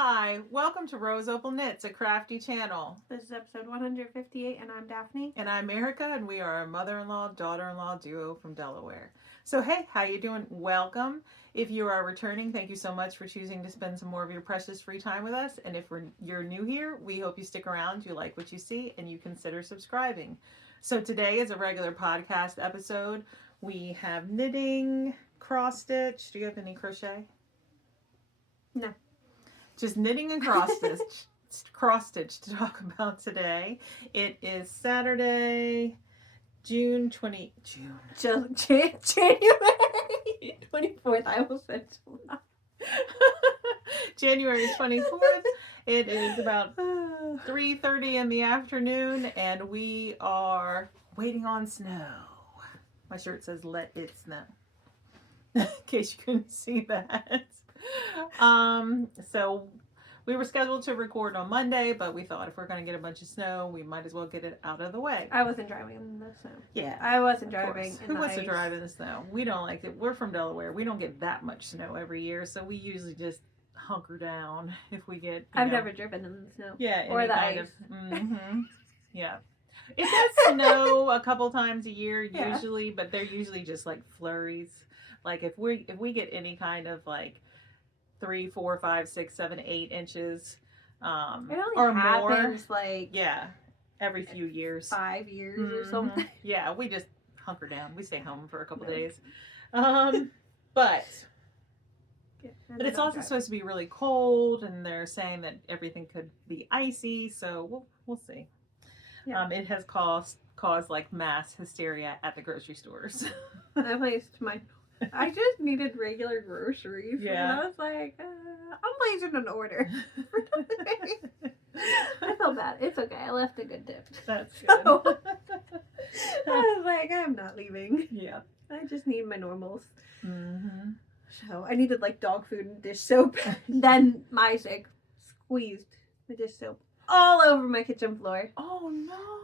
Hi, welcome to RoseOpalknits, a crafty channel. This is episode 158, and I'm Daphne. And I'm Erica, and we are a mother-in-law, daughter-in-law duo from Delaware. So hey, how you doing? Welcome. If you are returning, thank you so much for choosing to spend some more of your precious free time with us. And if you're new here, we hope you stick around, you like what you see, and you consider subscribing. So today is a regular podcast episode. We have knitting, cross stitch. Do you have any crochet? No. Just knitting and cross stitch to talk about today. It is Saturday, January 24th. I almost said July. January 24th. It is about 3:30 in the afternoon, and we are waiting on snow. My shirt says "Let it snow," in case you couldn't see that. So we were scheduled to record on Monday, but we thought if we're going to get a bunch of snow, we might as well get it out of the way. I wasn't driving in the snow. Yeah. I wasn't driving in Who the wants to ice. drive in the snow? We don't like it. We're from Delaware. We don't get that much snow every year, so we usually just hunker down if we get, I've never driven in the snow. Yeah. Or the ice. Yeah. It does snow a couple times a year usually, Yeah. but they're usually just like flurries. Like if we get any kind of like 3, 4, 5, 6, 7, 8 inches, It only or happens more. like Every few years. 5 years or something. Yeah, we just hunker down. We stay home for a couple days. But it's also supposed to be really cold, and they're saying that everything could be icy, so we'll see. Yeah. It has caused like mass hysteria at the grocery stores. I just needed regular groceries. Yeah. And I was like, I'm placing an order. I felt bad. It's okay. I left a good tip. That's good. So, I was like, I'm not leaving. Yeah. I just need my normals. Mm-hmm. So I needed like dog food and dish soap. Then my Isaac squeezed the dish soap all over my kitchen floor. Oh no!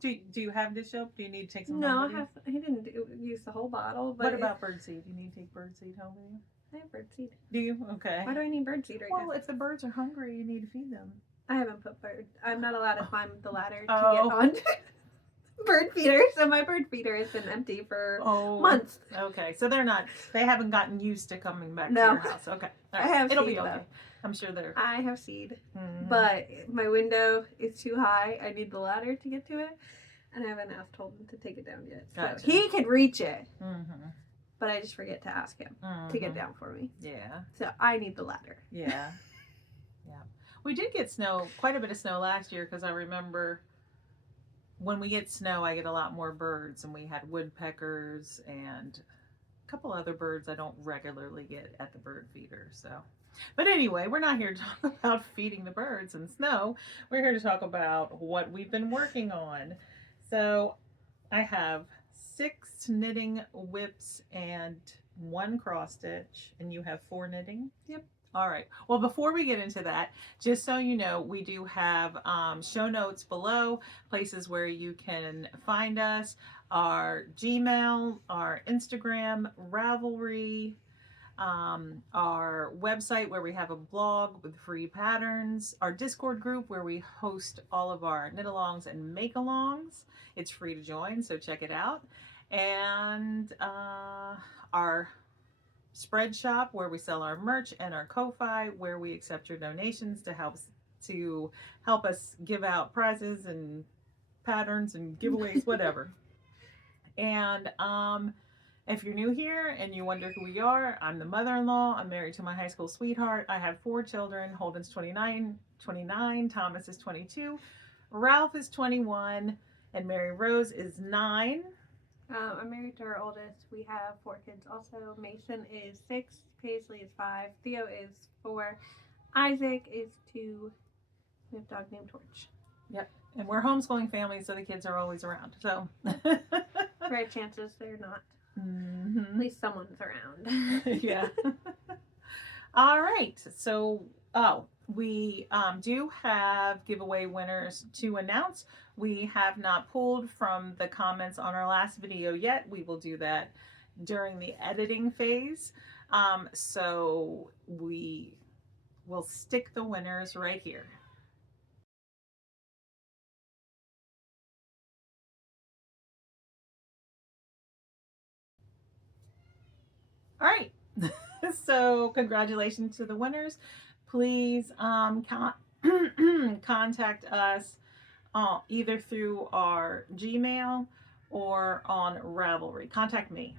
Do you have dish soap? Do you need to take some? No, home with you? he didn't use the whole bottle. But What about birdseed? Do you need to take birdseed home with you? I have birdseed. Do you? Okay. Why do I need birdseed right now? Well, if the birds are hungry, you need to feed them. I haven't put bird. I'm not allowed to climb the ladder to Oh. get on bird feeder. So my bird feeder has been empty for months. Okay, so they haven't gotten used to coming back to No. your house. Okay. All I have It'll seed, be okay. though. I'm sure they're. I have seed, Mhm. but my window is too high. I need the ladder to get to it, and I haven't told him to take it down yet. So Gotcha. he could reach it, Mm-hmm. but I just forget to ask him to get down for me. Yeah. So I need the ladder. Yeah. Yeah. We did get quite a bit of snow last year, because I remember when we get snow, I get a lot more birds, and we had woodpeckers and a couple other birds I don't regularly get at the bird feeder. So, but anyway, we're not here to talk about feeding the birds and snow. We're here to talk about what we've been working on. So I have 6 knitting whips and 1 cross stitch, and you have 4 knitting? Yep. All right. Well, before we get into that, just so you know, we do have show notes below, places where you can find us, our Gmail, our Instagram, Ravelry, our website where we have a blog with free patterns, our Discord group where we host all of our knit-alongs and make-alongs. It's free to join, so check it out. And our spread shop where we sell our merch, and our Ko-Fi where we accept your donations to help us give out prizes and patterns and giveaways, whatever. And if you're new here and you wonder who we are, I'm the mother-in-law. I'm married to my high school sweetheart. I have 4 children. Holden's 29, Thomas is 22, Ralph is 21, and Mary Rose is 9. I'm married to our oldest. We have 4 kids also. Mason is 6. Paisley is 5. Theo is 4. Isaac is 2. We have a dog named Torch. Yep. And we're a homeschooling family, so the kids are always around. So Rare chances they're not. Mm-hmm. At least someone's around. Yeah. All right. So, we do have giveaway winners to announce. We have not pulled from the comments on our last video yet. We will do that during the editing phase. So we we'll stick the winners right here. All right. So congratulations to the winners. Please contact us either through our Gmail or on Ravelry. Contact me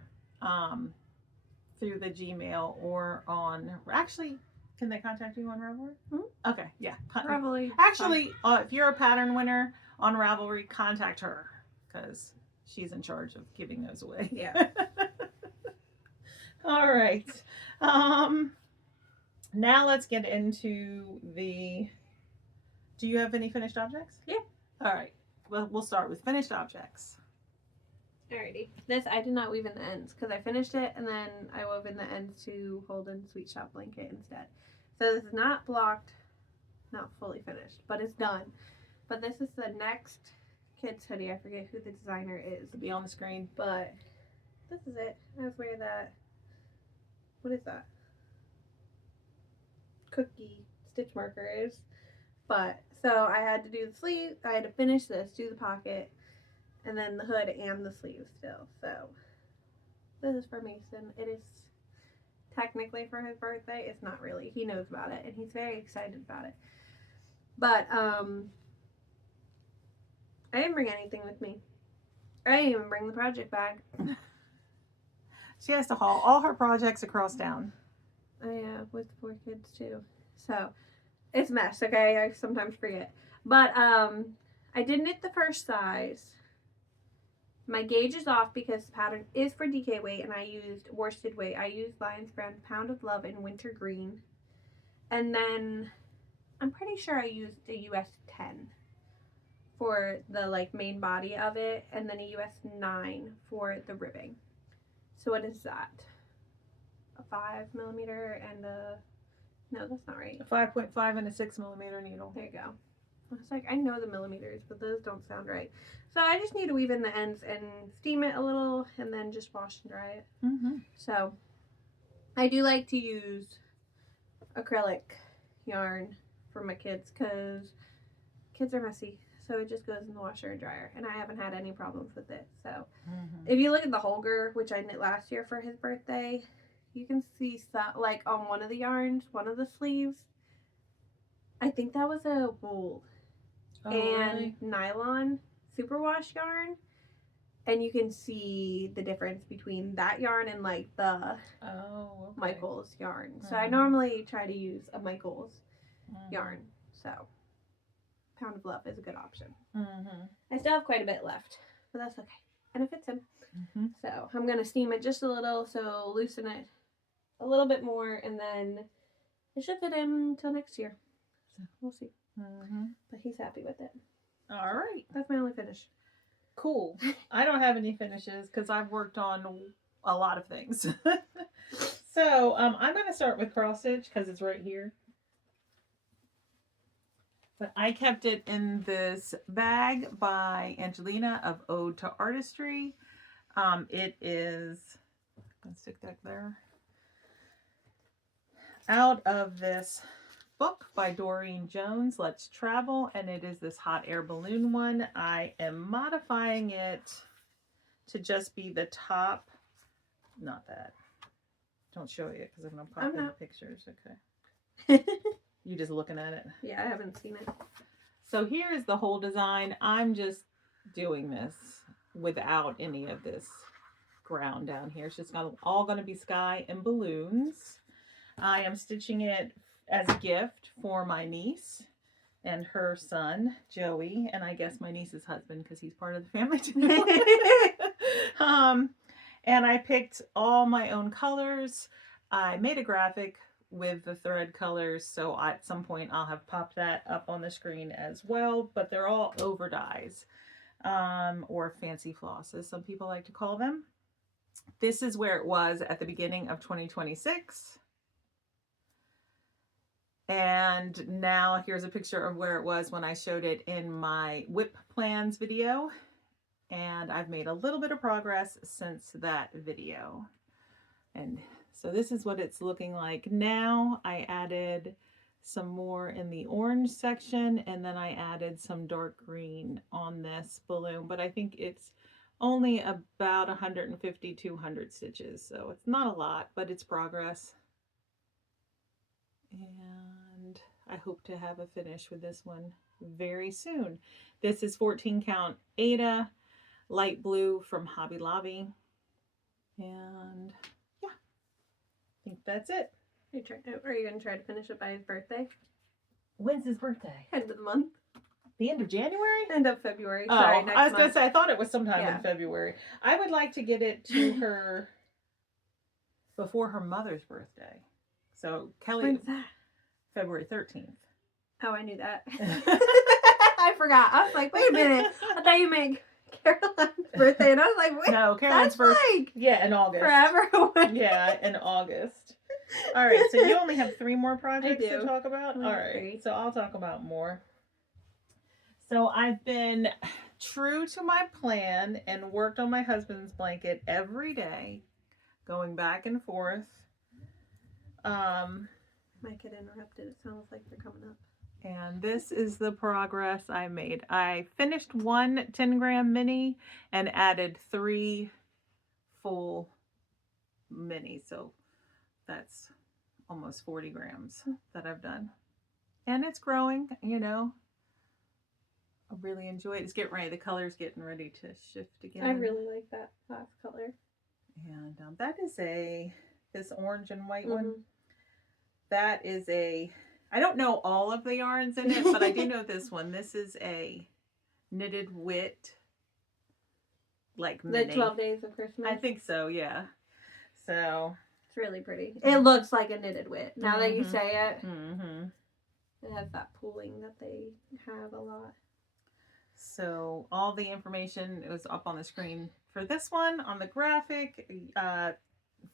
through the Gmail or on, actually, can they contact you on Ravelry? Mm-hmm. Okay, yeah. Ravelry. Actually, if you're a pattern winner on Ravelry, contact her because she's in charge of giving those away. Yeah. All right. Now let's get into the, do you have any finished objects? Yeah. All right. Well, we'll start with finished objects. Alrighty. This I did not weave in the ends because I finished it and then I wove in the ends to Holden's Sweet Shop blanket instead. So this is not blocked, not fully finished, but it's done. But this is the next kid's hoodie. I forget who the designer is. It'll be on the screen. But this is it. I was wearing that. What is that? Cookie stitch marker is. But so I had to do the sleeve. I had to finish this, do the pocket, and then the hood and the sleeves still. So this is for Mason. It is technically for his birthday. It's not really. He knows about it and he's very excited about it. But I didn't bring anything with me. I didn't even bring the project bag. She has to haul all her projects across town. With 4 kids too. So it's a mess, okay? I sometimes forget. But I did knit the first size. My gauge is off because the pattern is for DK weight and I used worsted weight. I used Lion's Brand Pound of Love in winter green. And then I'm pretty sure I used a US 10 for the like main body of it and then a US 9 for the ribbing. So what is that? A 5mm and a, no, that's not right. A 5.5 and a 6mm needle. There you go. I was like, I know the millimeters, but those don't sound right. So I just need to weave in the ends and steam it a little and then just wash and dry it. Mm-hmm. So I do like to use acrylic yarn for my kids because kids are messy. So it just goes in the washer and dryer. And I haven't had any problems with it. So if you look at the Holger, which I knit last year for his birthday, you can see some, like on one of the yarns, one of the sleeves, I think that was a wool and nylon superwash yarn. And you can see the difference between that yarn and like the Michael's yarn. So I normally try to use a Michael's yarn. So Pound of Love is a good option. I still have quite a bit left, but that's okay. And it fits him. So I'm going to steam it just a little, so loosen it a little bit more, and then it should fit him until next year. So we'll see. But he's happy with it. All right. That's my only finish. Cool. I don't have any finishes because I've worked on a lot of things. So I'm going to start with cross stitch because it's right here. But I kept it in this bag by Angelina of Ode to Artistry. It is, I'm going to stick that there, out of this book by Doreen Jones, Let's Travel, and it is this hot air balloon one. I am modifying it to just be the top, not that. Don't show you because I'm going to pop in the pictures. Okay. You just looking at it? Yeah, I haven't seen it. So here is the whole design. I'm just doing this without any of this ground down here. It's just all going to be sky and balloons. I am stitching it as a gift for my niece and her son, Joey, and I guess my niece's husband because he's part of the family too. And I picked all my own colors. I made a graphic with the thread colors, so at some point I'll have popped that up on the screen as well, but they're all over dyes, or fancy floss as some people like to call them. This is where it was at the beginning of 2026, and now here's a picture of where it was when I showed it in my whip plans video, and I've made a little bit of progress since that video. And so this is what it's looking like now. I added some more in the orange section, and then I added some dark green on this balloon, but I think it's only about 150, 200 stitches, so it's not a lot, but it's progress. And I hope to have a finish with this one very soon. This is 14 count Ada, light blue from Hobby Lobby. And yeah, I think that's it. Are you going to try to finish it by his birthday? When's his birthday? End of the month. The end of January? End of February. Oh, Sorry, next I was going to month. say, I thought it was sometime Yeah. in February. I would like to get it to her before her mother's birthday. So Kelly, When's that? February 13th. Oh, I knew that. I forgot. I was like, wait a minute. I thought you meant Caroline's birthday. And I was like, wait, No, Caroline's that's birthday. like Yeah, in August. forever away. Yeah, in August. All right, so you only have 3 more projects to do. talk about? I All have right, 3. so I'll talk about more. So I've been true to my plan and worked on my husband's blanket every day, going back and forth. Might get interrupted. It sounds like they're coming up. And this is the progress I made. I finished one 10-gram mini and added 3 full minis. So that's almost 40 grams that I've done. And it's growing, you know. I really enjoy it. It's getting ready. The color's getting ready to shift again. I really like that last color. And that is this orange and white one. That is I don't know all of the yarns in it, but I do know this one. This is a knitted wit, like mini. The 12 Days of Christmas. I think so, yeah. So it's really pretty. It looks like a knitted wit. Now that you Mhm. say it, mhm. it has that pooling that they have a lot. So all the information is up on the screen for this one. On the graphic,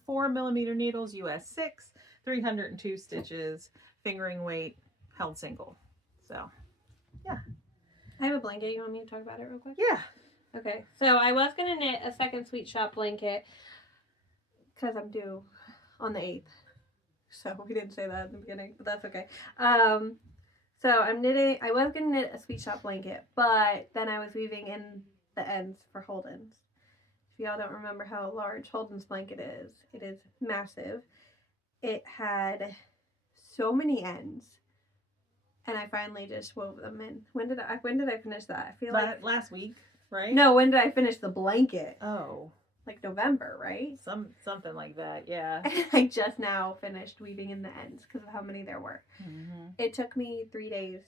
4mm needles, US 6, 302 stitches, fingering weight, held single. So, yeah. I have a blanket. You want me to talk about it real quick? Yeah. Okay. So I was going to knit a second Sweet Shop blanket because I'm due on the 8th. So we didn't say that in the beginning, but that's okay. So I was going to knit a Sweet Shop blanket, but then I was weaving in the ends for Holden's. If y'all don't remember how large Holden's blanket is, it is massive. It had so many ends, and I finally just wove them in. When did I finish that? I feel like last week, right? no. When did I finish the blanket? Oh, Like November, right? something like that. Yeah. And I just now finished weaving in the ends because of how many there were. Mhm. It took me 3 days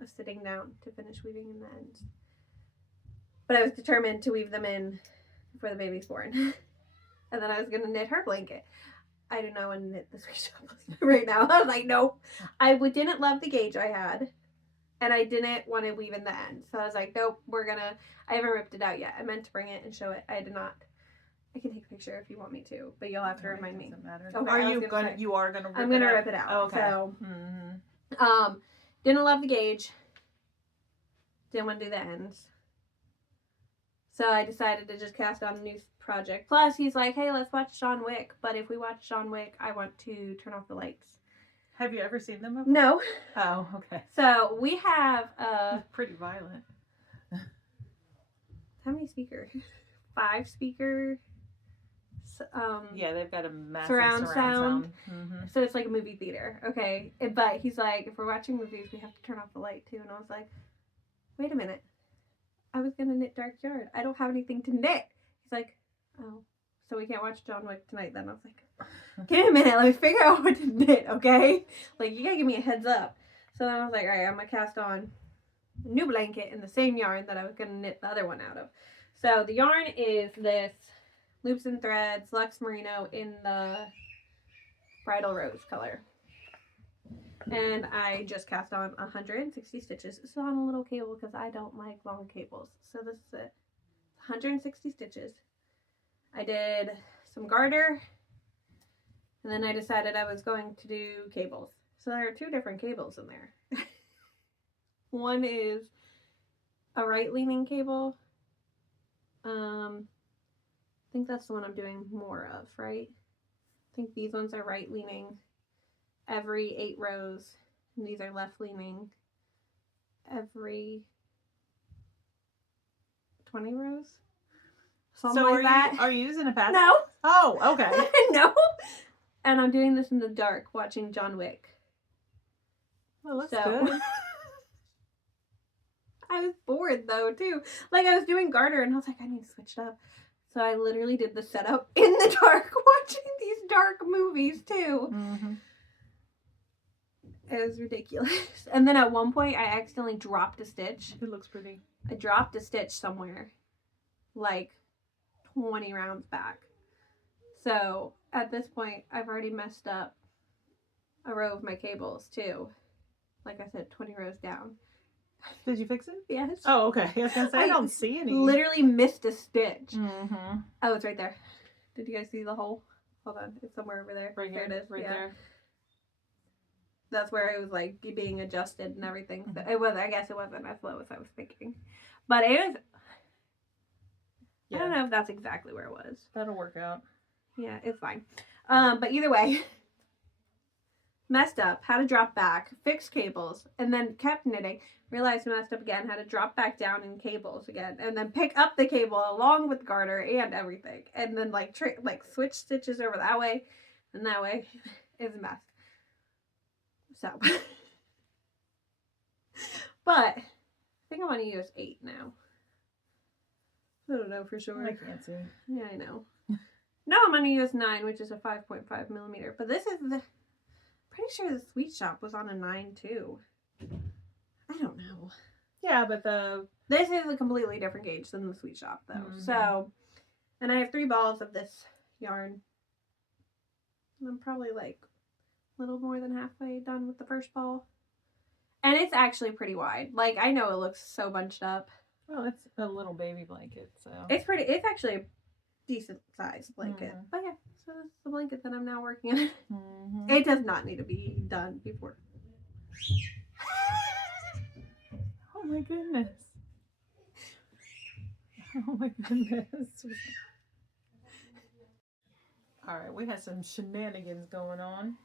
of sitting down to finish weaving in the ends, but I was determined to weave them in before the baby's born, and then I was gonna knit her blanket. I do not want to knit the Sweet Shop right now. I was like, nope. I didn't love the gauge I had, and I didn't want to weave in the end. So I was like, nope, I haven't ripped it out yet. I meant to bring it and show it. I did not. I can take a picture if you want me to, but you'll have to remind me. Doesn't matter. Okay, Are I was you gonna gonna? say- You are gonna. I'm gonna rip it out. Oh, okay. So, Mhm. didn't love the gauge. Didn't want to do the ends. So I decided to just cast on a new project. Plus, he's like, hey, let's watch John Wick. But if we watch John Wick, I want to turn off the lights. Have you ever seen them before? No. Oh, okay. So we have, It's pretty violent. how many speakers? 5 speakers. Yeah, they've got a massive surround sound. Mhm. So it's like a movie theater. Okay. But he's like, if we're watching movies, we have to turn off the light too. And I was like, wait a minute. I was going to knit dark yarn. I don't have anything to knit. He's like, oh, so we can't watch John Wick tonight then. I was like, give me a minute. Let me figure out what to knit, okay? Like, you got to give me a heads up. So then I was like, all right, I'm going to cast on a new blanket in the same yarn that I was going to knit the other one out of. So the yarn is this Loops and Threads Luxe Merino in the Bridal Rose color. And I just cast on 160 stitches. It's on a little cable because I don't like long cables. So this is it. 160 stitches. I did some garter. And then I decided I was going to do cables. So there are 2 different cables in there. One is a right-leaning cable. I think that's the one I'm doing more of, right? I think these ones are right-leaning. Every 8 rows, And these are left leaning every 20 rows. Something So like that. Are you using a pattern? No. Oh, okay. No. And I'm doing this in the dark, watching John Wick. Well, that's So- good. I was bored though too. Like I was doing garter and I was like, I need to switch it up. So I literally did the setup in the dark, watching these dark movies too. Mm-hmm. It was ridiculous. And then at one point I accidentally dropped a stitch. It looks pretty. I dropped a stitch somewhere, like 20 rounds back. So at this point I've already messed up a row of my cables too. Like I said, 20 rows down. Did you fix it? Yes. Oh, okay. I was gonna say I I don't see any. Literally missed a stitch. Mm-hmm. Oh, it's right there. Did you guys see the hole? Hold on. It's somewhere over there. Right here. There it is. Right Yeah. there. That's where it was like being adjusted and everything. So it was, I guess it wasn't as low as I was thinking. But it was, I don't know if that's exactly where it was. That'll work out. Yeah, it's fine. But either way, messed up, had to drop back, fixed cables, and then kept knitting. Realized I messed up again, had to drop back down in cables again, and then pick up the cable along with garter and everything, and then like switch stitches over that way and that way. It's a mess. So, but I think I'm gonna use 8 now. I don't know for sure. I can't see. Yeah, I know. No, I'm gonna use 9, which is a 5.5 millimeter. But this is the. Pretty sure the Sweet Shop was on a 9 too. I don't know. Yeah, but This is a completely different gauge than the Sweet Shop though. Mhm. So, and I have 3 balls of this yarn. And I'm probably like a little more than halfway done with the first ball. And it's actually pretty wide. Like, I know it looks so bunched up. well, it's a little baby blanket, so It's actually a decent sized blanket. Mhm. But yeah, so this is the blanket that I'm now working on. Mhm. It does not need to be done before. Oh my goodness. Oh my goodness. All right, we had some shenanigans going on.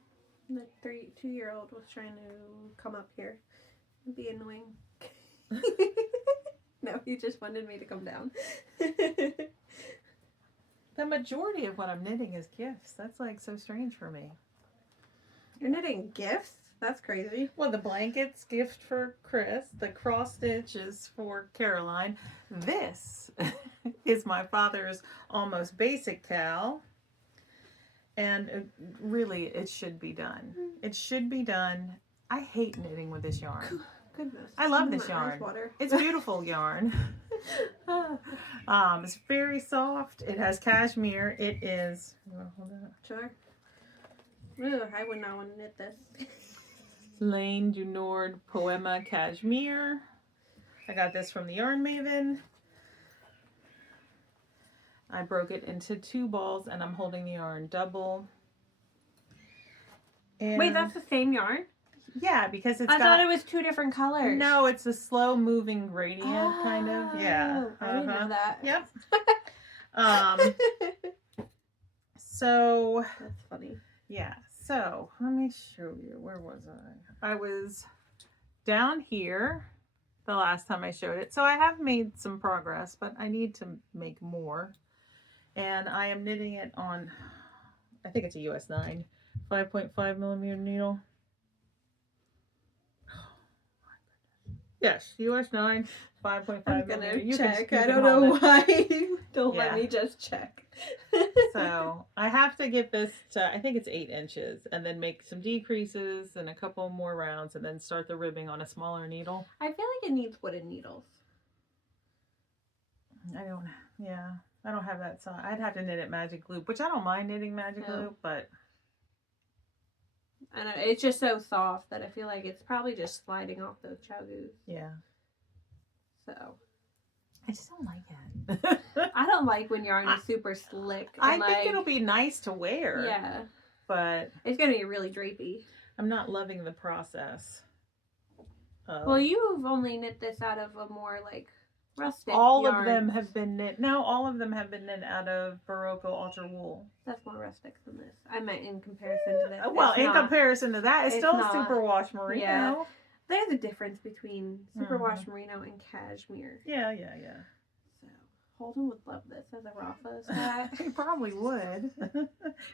The 2-year-old was trying to come up here and be annoying. No, he just wanted me to come down. The majority of what I'm knitting is gifts. That's like so strange for me. You're knitting gifts? That's crazy. Well, the blanket's gift for Chris. The cross stitch is for Caroline. This is my father's almost basic cowl. And really, it should be done. It should be done. I hate knitting with this yarn. Goodness. I love My this eyes yarn. water. It's beautiful yarn. It's very soft. It has cashmere. It is. Hold on. Sure. Ugh, I would not want to knit this. Lane du Nord Poema Cashmere. I got this from the Yarn Maven. I broke it into 2 balls and I'm holding the yarn double. And Wait, that's the same yarn? yeah, because it's I thought it was 2 different colors. No, it's a slow moving gradient kind of. Yeah. Oh, I didn't know that. Yep. So That's funny. yeah, so let me show you. Where was I? I was down here the last time I showed it. So I have made some progress, but I need to make more. And I am knitting it on, I think it's a US 9, 5.5 millimeter needle. Yes, US 9, 5.5 I'm millimeter. gonna You can- check. you I can don't know hold it. why. Don't Yeah. let me just check. So I have to get this to, I think it's 8 inches, and then make some decreases and a couple more rounds, and then start the ribbing on a smaller needle. I feel like it needs wooden needles. I don't have that size. I'd have to knit it magic loop, which I don't mind knitting magic Oh. loop, but I don't know. It's just so soft that I feel like it's probably just sliding off those chogoos. yeah, So I just don't like it. I don't like when yarn is super slick. I And think like, it'll be nice to wear. yeah, But it's gonna be really drapey. I'm not loving the process. Well, you've only knit this out of a more like rustic All of yarns. them have been knit. No, all of them have been knit out of Barocco Ultra Wool. That's more rustic than this. I meant in comparison to this. Well, in comparison to that, it's still not. superwash merino. Yeah. There's a difference between superwash Mhm. merino and cashmere. Yeah. So Holden would love this as a Rafa set. He probably would.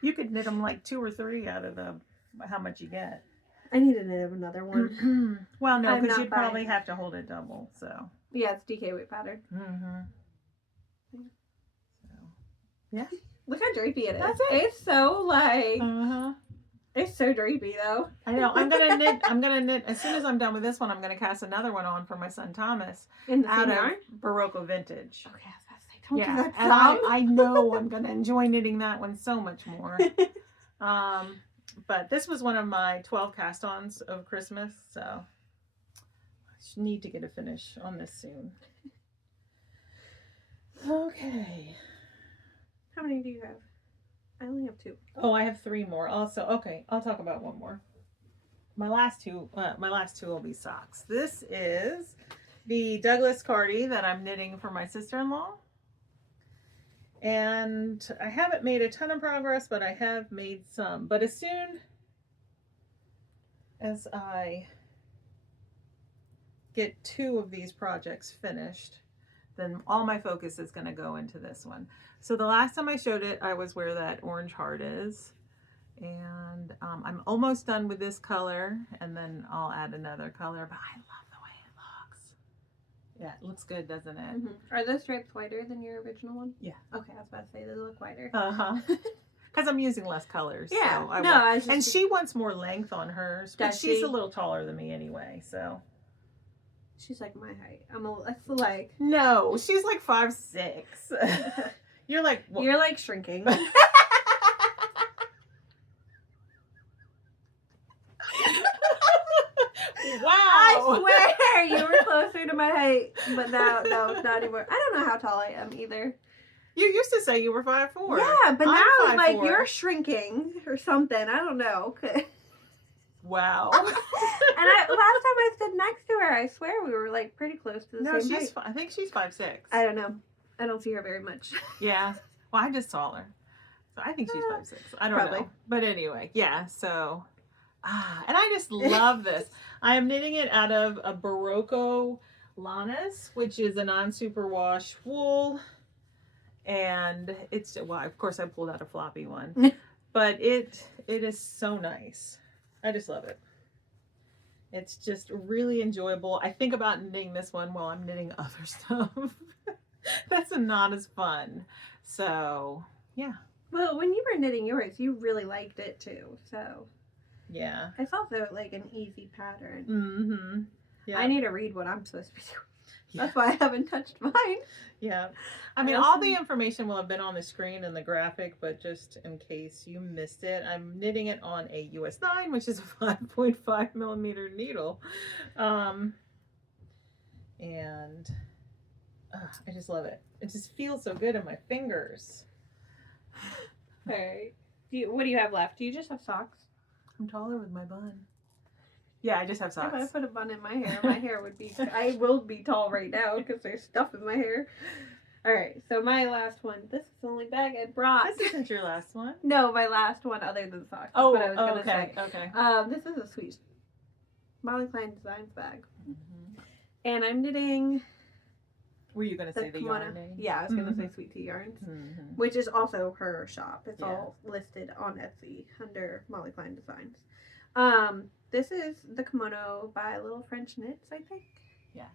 You could knit them like 2 or 3 out of the how much you get. I need to knit another one. Well, no, I'm because not you'd probably buying. have to hold it double. So. Yeah, it's DK weight pattern. Mm-hmm. So. Yeah. Look how drapey it is. That's it. It's so like Uh-huh. it's so drapey though. I know. I'm gonna knit as soon as I'm done with this one. I'm gonna cast another one on for my son Thomas In the out same of yarn. Barocco Vintage. Okay, I was about to say, don't do Yeah, that and I know I'm gonna enjoy knitting that one so much more. But this was one of my 12 cast-ons of Christmas, so I need to get a finish on this soon. Okay. How many do you have? I only have 2. Oh, I have 3 more. Also, okay, I'll talk about one more. My last two will be socks. This is the Douglas Cardi that I'm knitting for my sister-in-law. And I haven't made a ton of progress, but I have made some. But as soon as I get 2 of these projects finished, then all my focus is going to go into this one. So the last time I showed it, I was where that orange heart is. And I'm almost done with this color, and then I'll add another color, but I love the way it looks. Yeah, it looks good, doesn't it? Mm-hmm. Are those stripes whiter than your original one? Yeah. Okay, I was about to say they look whiter. Uh-huh. Because I'm using less colors. Yeah. So I was just... And she wants more length on hers, but Does she's she? a little taller than me anyway, so. She's like my height. That's like... No, she's like 5'6". You're like... Well, You're like shrinking. Wow. I swear you were closer to my height, but now, no, not anymore. I don't know how tall I am either. You used to say you were 5'4". Yeah, but I'm now like 5'4". you're shrinking or something. I don't know. Wow. And last time I stood next to her, I swear we were like pretty close to the No, same height. she's. I think she's 5'6". I don't know. I don't see her very much. Yeah. Well, I just saw her, so I think she's 5'6". I don't Probably. know. But anyway, yeah. So, and I just love this. I am knitting it out of a Barocco Lanas, which is a non-superwash wool, and it's well. Of course, I pulled out a floppy one, but it is so nice. I just love it. It's just really enjoyable. I think about knitting this one while I'm knitting other stuff. That's not as fun. So, yeah. Well, when you were knitting yours, you really liked it too. So, Yeah. it's also like an easy pattern. Mm-hmm. Yeah. I need to read what I'm supposed to be doing. Yeah. That's why I haven't touched mine. Yeah. I mean, all the information will have been on the screen and the graphic, but just in case you missed it, I'm knitting it on a US 9, which is a 5.5 millimeter needle. And I just love it. It just feels so good in my fingers. All right. What do you have left? Do you just have socks? I'm taller with my bun. Yeah, I just have If I socks. put a bun in my hair would be... I will be tall right now because there's stuff in my hair. All right, so my last one. This is the only bag I brought. This isn't your last one. No, my last one other than socks. Oh, what I was gonna okay, say. okay. This is a sweet Molly Klein Designs bag. Mm-hmm. And I'm knitting Were you going to say the kimono. yarn name? Yeah, I was going to say Sweet Tea Yarns. Mm-hmm. Which is also her shop. It's Yeah. all listed on Etsy under Molly Klein Designs. This is the kimono by Little French Knits, I think. Yeah,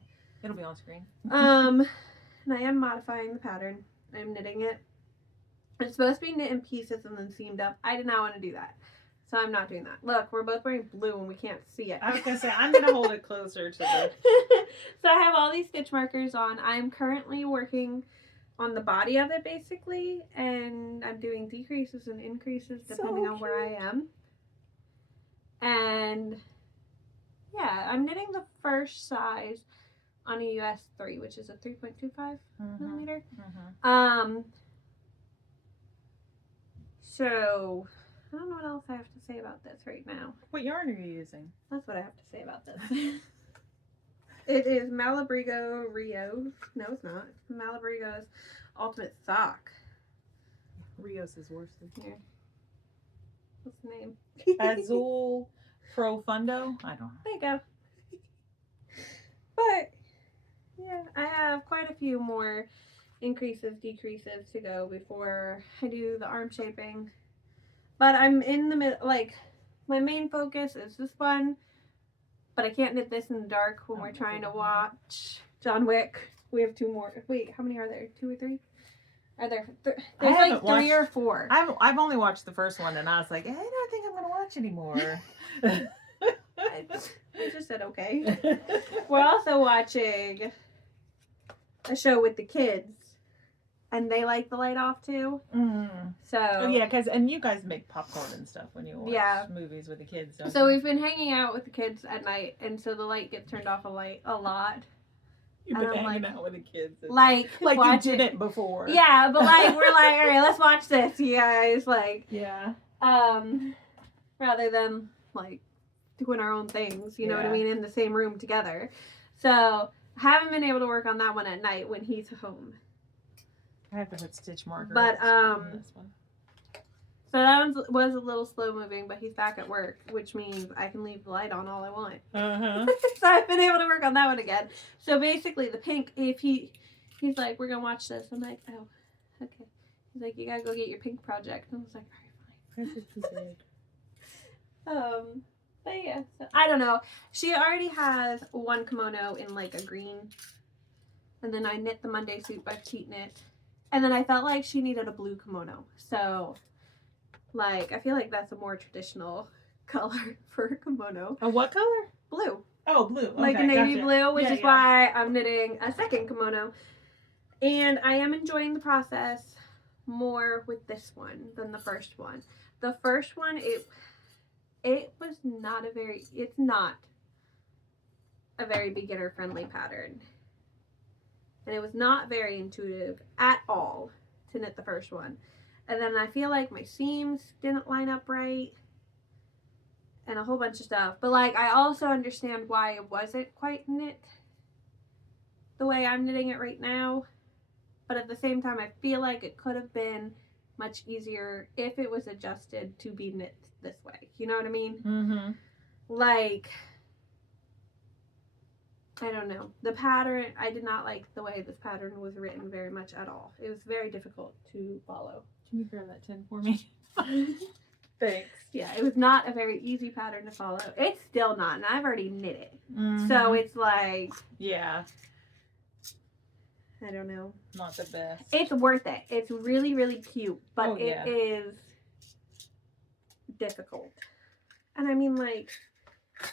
it'll be on screen. And I am modifying the pattern. I'm knitting it. It's supposed to be knit in pieces and then seamed up. I did not want to do that. So I'm not doing that. Look, we're both wearing blue and we can't see it. I was going to say, I'm going to hold it closer to the... So I have all these stitch markers on. I'm currently working on the body of it basically. And I'm doing decreases and increases depending on where I am. And yeah, I'm knitting the first size on a US 3, which is a 3.25 millimeter. Mm-hmm. So I don't know what else I have to say about this right now. What yarn are you using? That's what I have to say about this. It is Malabrigo Rio. No, it's not. Malabrigo's Ultimate Sock. Rios is worse than Here. What's the name? Azul Profundo. I don't know. There you go. But yeah, I have quite a few more increases, decreases to go before I do the arm shaping. But I'm in the middle, like, my main focus is this one, but I can't knit this in the dark when we're trying to watch John Wick. We have 2 more. Wait, how many are there? 2 or 3? Are there? There's like 3 or 4. I've only watched the first one, and I was like, I don't think I'm going to watch anymore. I just said okay. We're also watching a show with the kids, and they like the light off too. So yeah, and you guys make popcorn and stuff when you watch movies with the kids. Don't so you? we've been hanging out with the kids at night, and so the light gets turned off a lot. You've been hanging out with the kids, like you didn't before. Yeah, but like we're like, all right, let's watch this, you guys. Like, yeah. Rather than like doing our own things, you know what I mean, in the same room together. So haven't been able to work on that one at night when he's home. I have to put stitch markers. But on this one. So that one was a little slow moving, but he's back at work, which means I can leave the light on all I want. So I've been able to work on that one again. So basically, the pink, if he's like, we're gonna watch this. I'm like, oh, okay. He's like, you gotta go get your pink project. And I was like, all right, fine. But yeah, so, I don't know. She already has one kimono in like a green, and then I knit the Monday suit by Cheat Knit, and then I felt like she needed a blue kimono. So. Like, I feel like that's a more traditional color for a kimono. A what color? Blue. Oh, blue. Okay, like a navy blue, which is why I'm knitting a second kimono. And I am enjoying the process more with this one than the first one. The first one, it was not it's not a very beginner friendly pattern. And it was not very intuitive at all to knit the first one. And then I feel like my seams didn't line up right. And a whole bunch of stuff. But like, I also understand why it wasn't quite knit the way I'm knitting it right now. But at the same time, I feel like it could have been much easier if it was adjusted to be knit this way. You know what I mean? Mm-hmm. Like, I don't know. The pattern, I did not like the way this pattern was written very much at all. It was very difficult to follow. Can you grab that tin for me? Thanks. Yeah, it was not a very easy pattern to follow. It's still not, and I've already knit it. Mm-hmm. So it's like... Yeah. I don't know. Not the best. It's worth it. It's really, really cute, but it is difficult. And I mean, like,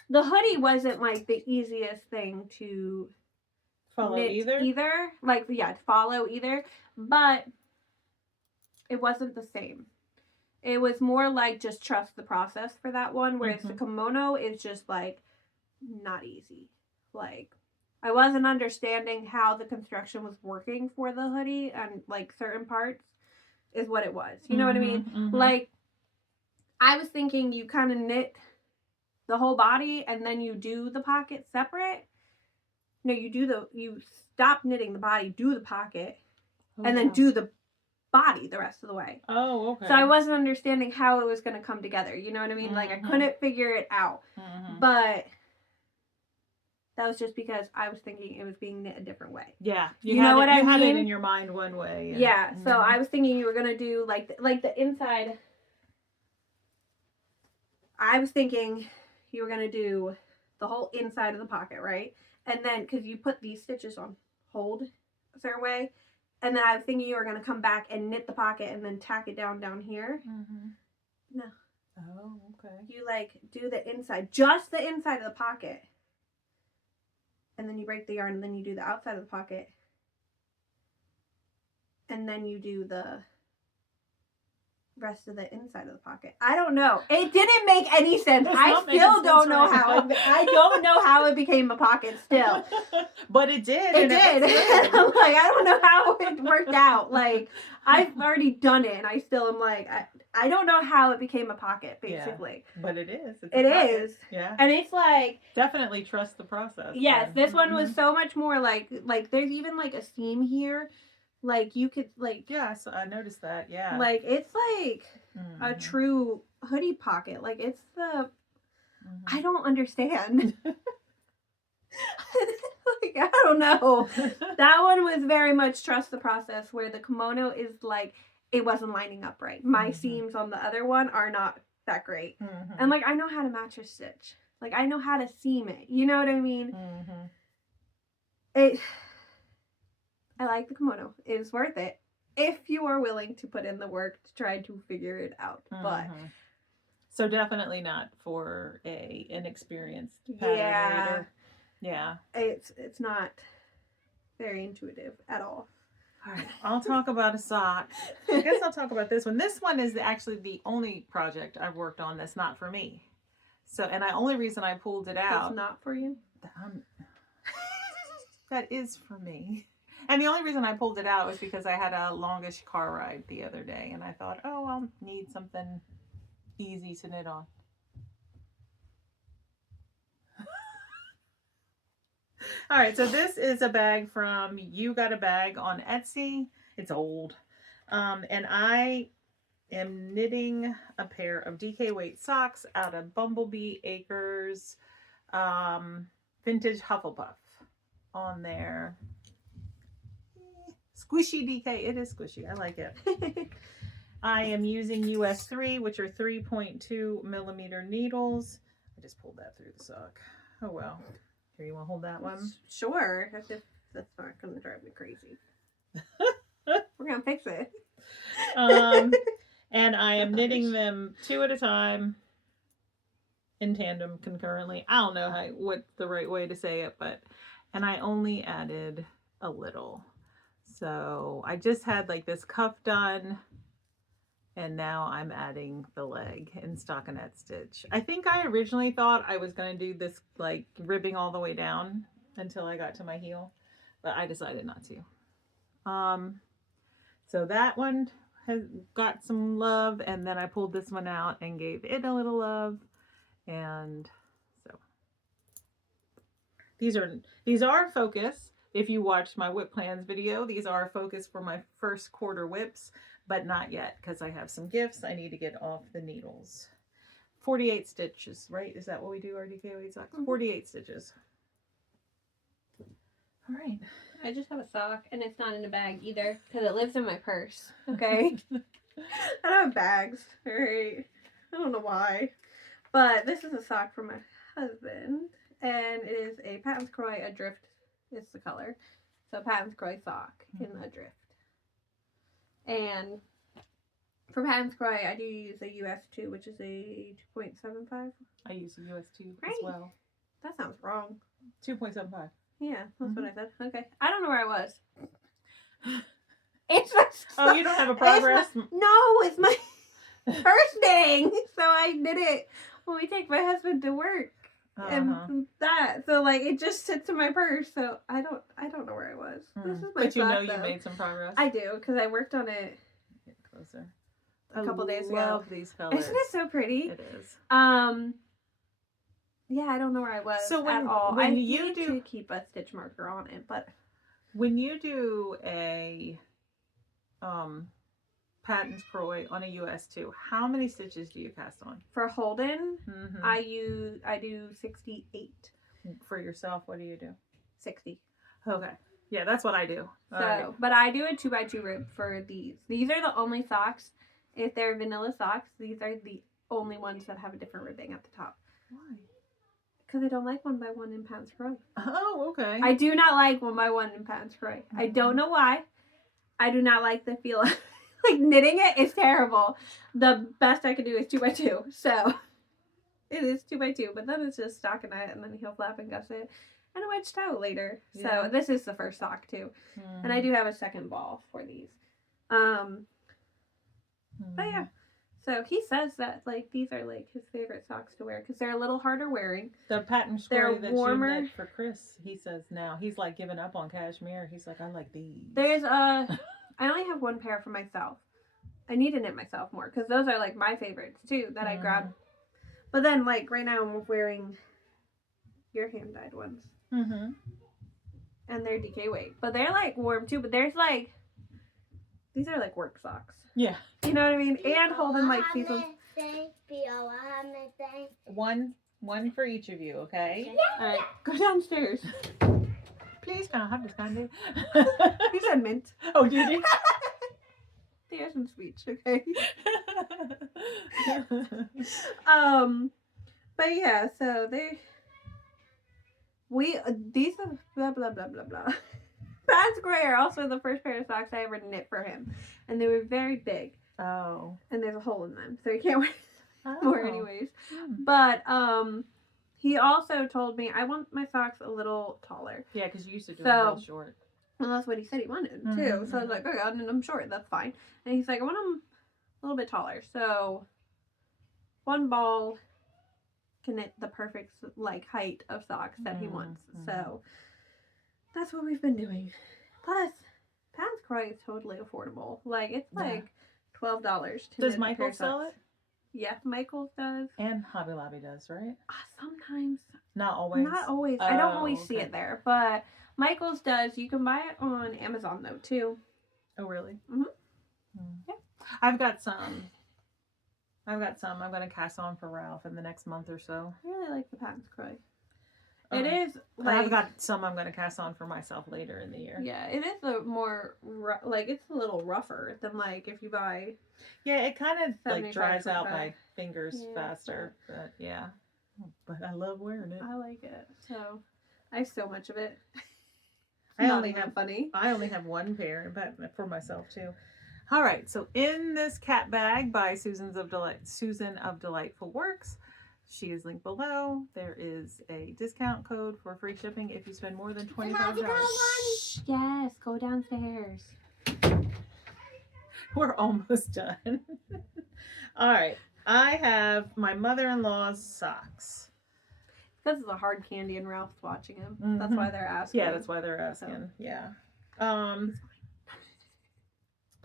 the hoodie wasn't, like, the easiest thing to follow knit either. Like, yeah, to follow either. But... it wasn't the same. It was more like just trust the process for that one, whereas the kimono is just like not easy. Like I wasn't understanding how the construction was working for the hoodie and like certain parts is what it was. You know what I mean? Mm-hmm. Like I was thinking you kind of knit the whole body and then you do the pocket separate. No, you stop knitting the body, do the pocket, and then do the body the rest of the way. Oh, okay. So I wasn't understanding how it was going to come together. You know what I mean? Like I couldn't figure it out. But that was just because I was thinking it was being knit a different way. Yeah. You know what I mean? You had it in your mind one way. And, yeah. So I was thinking you were going to do like the inside. I was thinking you were going to do the whole inside of the pocket, right? And then, because you put these stitches on hold a certain way. And then I was thinking you were going to come back and knit the pocket and then tack it down here. No. Oh, okay. You like do the inside, just the inside of the pocket. And then you break the yarn and then you do the outside of the pocket. And then you do the rest of the inside of the pocket. I don't know. It didn't make any sense. It's I not making still don't sense know right how. now. I don't know how it became a pocket still. But it did. It and did. looks good. I'm like, I don't know how it worked out. Like, I've already done it, and I still am like, I don't know how it became a pocket, basically. Yeah, but it is. It's It a pocket. is. Yeah. And it's like, Definitely trust the process. yes, then. this one was so much more like there's even like a seam here. Like, you could, like, Yes, I noticed that. Yeah. like, it's like a Mhm. true hoodie pocket. Like, it's the, Mhm. I don't understand. Like, I don't know. That one was very much trust the process, where the kimono is like, it wasn't lining up right. My Mhm. seams on the other one are not that great. Mhm. And like, I know how to match a stitch. Like, I know how to seam it. You know what I mean? Mhm. I like the kimono. It is worth it if you are willing to put in the work to try to figure it out. But Mhm. So definitely not for a inexperienced pattern reader. Yeah. It's not very intuitive at all. All right, I'll talk about a sock. I guess I'll talk about this one. This one is actually the only project I've worked on that's not for me. So, and the only reason I pulled it out. It's not for you? That is for me. And the only reason I pulled it out was because I had a longish car ride the other day, and I thought, oh, I'll need something easy to knit on. All right, so this is a bag from You Got a Bag on Etsy. It's old. And I am knitting a pair of DK weight socks out of Bumblebee Acres vintage Hufflepuff on there. Squishy DK. It is squishy. I like it. I am using US 3, which are 3.2 millimeter needles. I just pulled that through the sock. Oh well. Here, you want to hold that one? Sure. That's not going to drive me crazy. We're going to fix it. And I am knitting them 2 at a time in tandem concurrently. I don't know what's the right way to say it, and I only added a little. So I just had like this cuff done, and now I'm adding the leg in stockinette stitch. I think I originally thought I was going to do this like ribbing all the way down until I got to my heel, but I decided not to. So that one has got some love, and then I pulled this one out and gave it a little love. And so these are focus. If you watched my whip plans video, these are focus for my first quarter whips, but not yet because I have some gifts I need to get off the needles. 48 stitches, right? Is that what we do our DK weight socks? 48 stitches. All right. I just have a sock, and it's not in a bag either because it lives in my purse. Okay. I don't have bags. All right. I don't know why. But this is a sock for my husband, and it is a Patton's Croy Adrift. It's the color. So Patton's Croy sock in Adrift. And for Patton's Croy, I do use a US 2, which is a 2.75. I use a US 2 right. as well. That sounds wrong. 2.75. Yeah, that's what I said. Okay. I don't know where I was. It's my Oh, you don't have a progress? It's my first knitting. So I did it when we take my husband to work. And that. So like it just sits in my purse. So I don't know where I was. This is my But you sock, know you though. made some progress. I do, because I worked on it Get closer. a couple days ago. I love these colors. Isn't it so pretty? It is. Yeah, I don't know where I was So at all. when I you need do to keep a stitch marker on it, but when you do a Patton's Croy on a US 2, how many stitches do you cast on? for Holden, I do 68. For yourself, what do you do? 60. Okay. Yeah, that's what I do. So, right. But I do a 2x2 rib for these. These are the only socks. If they're vanilla socks, these are the only ones that have a different ribbing at the top. Why? Because I don't like 1x1 in Patton's Croy. Oh, okay. I do not like 1x1 in Patton's Croy. I don't know why. I do not like the feel of like knitting it is terrible. The best I can do is 2x2. So it is 2x2, but then it's just stockinette, and then heel flap and gusset and a wedge toe later. Yeah. So this is the first sock too. And I do have a second ball for these. But yeah, So he says that like these are like his favorite socks to wear because they're a little harder wearing. The pattern They're story that warmer. you knit for Chris, he says now he's like giving up on cashmere. He's like, I like these. There's I only have one pair for myself. I need to knit myself more because those are like my favorites too that I grabbed. But then like right now I'm wearing your hand dyed ones. And they're DK weight, but they're like warm too. But there's like these are like work socks. Yeah. You know what I mean? And holding like these ones. One for each of you, okay? All right, go downstairs. Please, can I have this candy? He said mint. Oh, did you? They have some speech, okay? But yeah, so these are blah blah blah blah blah. Pat's Gray are also the first pair of socks I ever knit for him, and they were very big. Oh. And there's a hole in them, so you can't wear Oh. more anyways. But he also told me I want my socks a little taller. Yeah, because you used to do them real short. Well, that's what he said he wanted too. So I was like, okay, and I'm short. That's fine. And he's like, I want them a little bit taller. So one ball can knit the perfect like height of socks that he wants. So that's what we've been doing. Plus, Pat's Croy is totally affordable. Like it's like $12. Does Michael sell it? Yeah, Michael's does. And Hobby Lobby does, right? Sometimes. Not always. Not always. I don't always see it there, but Michael's does. You can buy it on Amazon though too. Oh really? Yeah. I've got some. I'm going to cast on for Ralph in the next month or so. I really like the Pat's Croy. It is like, I've got some I'm going to cast on for myself later in the year. Yeah, it is a more like it's a little rougher than like if you buy. Yeah, it kind of like dries out my fingers faster, but yeah. But I love wearing it. I like it. So I have so much of it. I only have one pair, but for myself too. All right, so in this cat bag by Susan of Delightful Works. She is linked below. There is a discount code for free shipping if you spend more than $25. Yes, go downstairs. We're almost done. All right. I have my mother-in-law's socks. Because it's a hard candy and Ralph's watching him. That's why they're asking. Yeah, that's why they're asking. So. Yeah.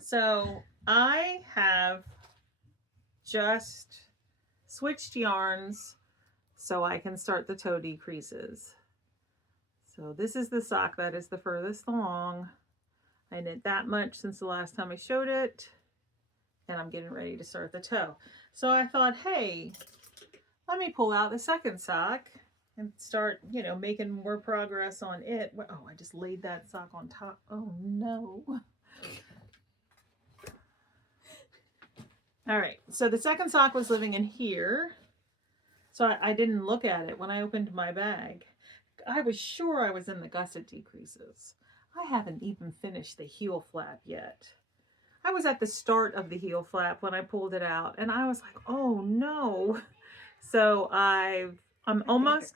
So I have just switched yarns so I can start the toe decreases. So this is the sock that is the furthest along. I knit that much since the last time I showed it, and I'm getting ready to start the toe. So I thought, hey, let me pull out the second sock and start, you know, making more progress on it. Oh, I just laid that sock on top. Oh no. All right, so the second sock was living in here. So I didn't look at it when I opened my bag. I was sure I was in the gusset decreases. I haven't even finished the heel flap yet. I was at the start of the heel flap when I pulled it out, and I was like, oh no. So I almost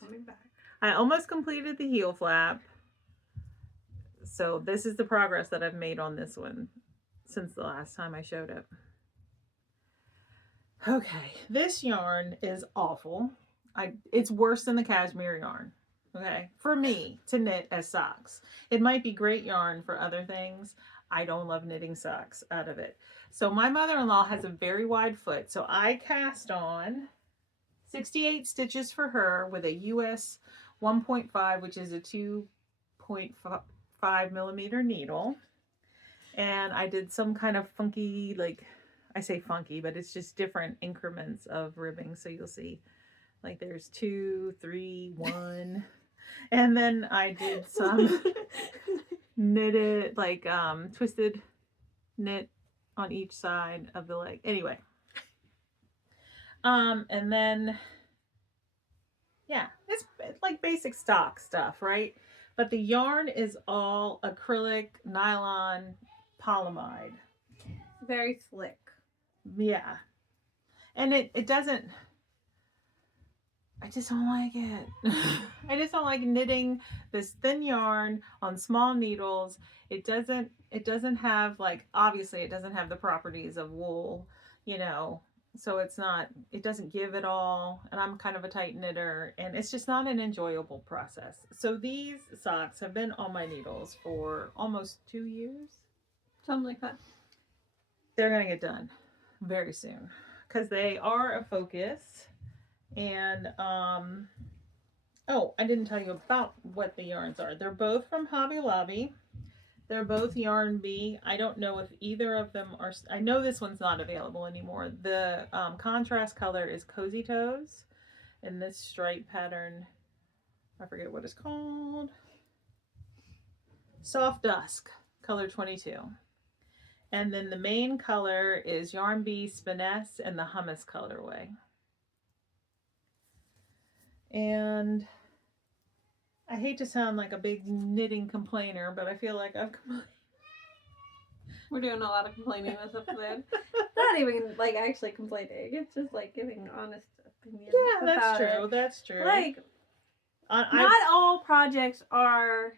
completed the heel flap. So this is the progress that I've made on this one since the last time I showed it. Okay, this yarn is awful. It's worse than the cashmere yarn, okay, for me to knit as socks. It might be great yarn for other things. I don't love knitting socks out of it. So my mother-in-law has a very wide foot, so I cast on 68 stitches for her with a US 1.5, which is a 2.5 millimeter needle. And I did some kind of funky, like, I say funky, but it's just different increments of ribbing. So you'll see, like, there's 2, 3, 1. And then I did some knitted, like, twisted knit on each side of the leg. Anyway. And then, yeah, it's like basic stock stuff, right? But the yarn is all acrylic, nylon, polyamide. Very slick. Yeah. And it doesn't, I just don't like it. I just don't like knitting this thin yarn on small needles. It doesn't have, like, obviously it doesn't have the properties of wool, you know, So it doesn't give it all. And I'm kind of a tight knitter, and it's just not an enjoyable process. So these socks have been on my needles for almost 2 years. Something like that. They're going to get done very soon because they are a focus. And, oh, I didn't tell you about what the yarns are. They're both from Hobby Lobby. They're both Yarn Bee. I don't know if either of them are... I know this one's not available anymore. The contrast color is Cozy Toes. And this stripe pattern, I forget what it's called. Soft Dusk, color 22. And then the main color is Yarn Bee Spinesse and the Hummus colorway. And I hate to sound like a big knitting complainer, but I feel like I've complained. We're doing a lot of complaining this episode. Not even like actually complaining. It's just like giving honest opinions. Yeah, that's true. It. That's true. Like, not all projects are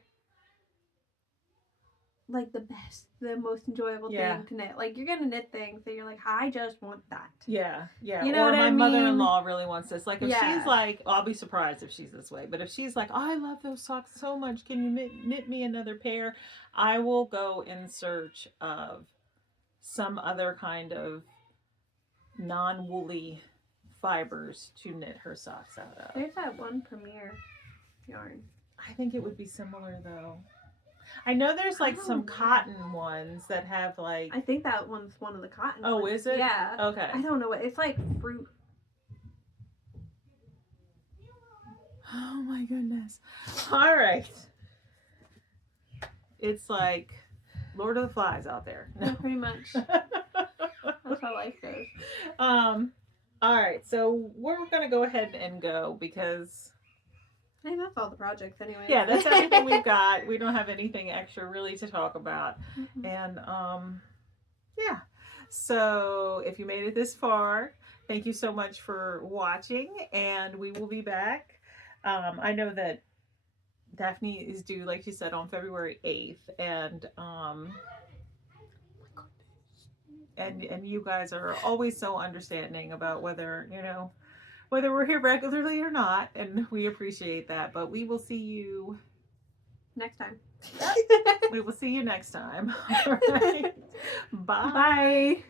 like the best, the most enjoyable thing to knit. Like, you're gonna knit things that you're like, I just want that. Yeah, yeah. You know or what my I mean? mother-in-law really wants this. Like, if Yeah. she's like, I'll be surprised if she's this way. But if she's like, oh, I love those socks so much, can you knit me another pair? I will go in search of some other kind of non-woolly fibers to knit her socks out of. There's that one Premier yarn. I think it would be similar though. I know there's like some cotton ones that have like... I think that one's one of the cotton Oh, ones. is it? Yeah. Okay. I don't know what, it's like fruit. Oh my goodness. All right. It's like Lord of the Flies out there. Yeah, pretty much. That's how life goes. All right. So we're going to go ahead and go because... Hey, that's all the projects anyway. Yeah, that's everything we've got. We don't have anything extra really to talk about. Mm-hmm. And yeah. So if you made it this far, thank you so much for watching, and we will be back. I know that Daphne is due, like she said, on February 8th, and you guys are always so understanding about whether, you know, whether we're here regularly or not, and we appreciate that. But we will see you next time. We will see you next time. All right. Bye. Bye.